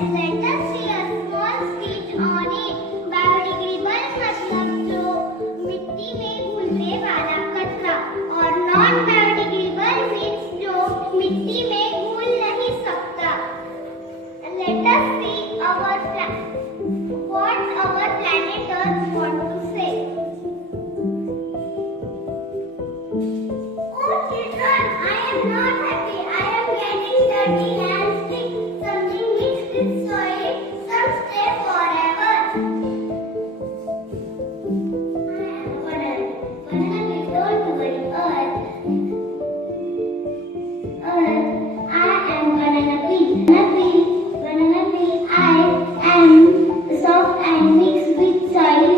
let us see a small skit on it. Biodegradable मतलब जो मिट्टी में घुलने वाला कचरा और non biodegradable means जो मिट्टी में घुल नहीं सकता. Let us see what our planet Earth want to say. Oh children, I am not happy. I am getting dirty and sick. Something mixed with soil. Some stay forever. Banana, don't worry, Earth. I am banana peel. Banana peel. I am soft and mixed with soil.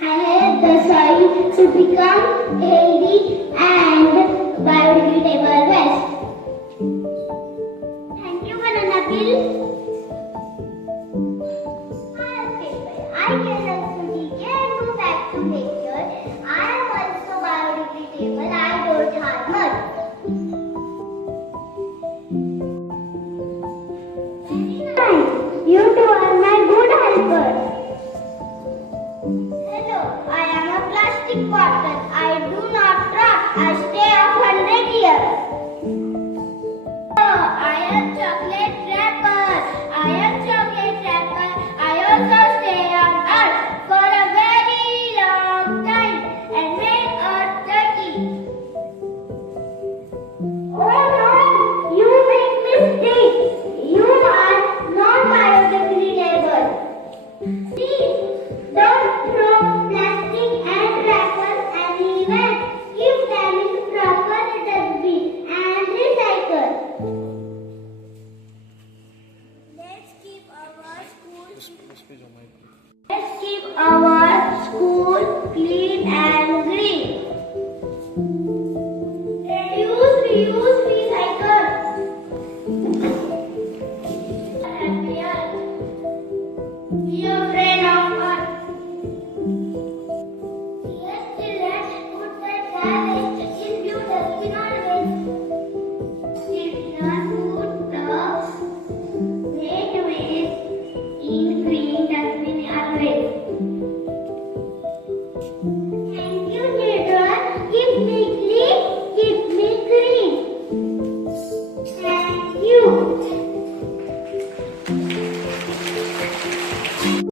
I help the soil to become healthy and biodegradable waste. Thank you, banana peel. I can also decay and go back to nature. I am also biodegradable. I don't harm much. Very nice. You two are my good helpers. Hello, I am a plastic bottle. I do not rot. I stay 100 years. Oh, I am chocolate wrapper. I am chocolate wrapper. I also stay on Earth for a very long time and make Earth dirty. Oh no, you make mistakes. You are non-biodegradable. Please don't throw plastic and wrappers anywhere. Keep them in proper dustbin and recycle. Let's keep our school clean and green. Reduce, reuse, recycle. Happy Earth. Be a friend of Earth. Yes, children, put the trash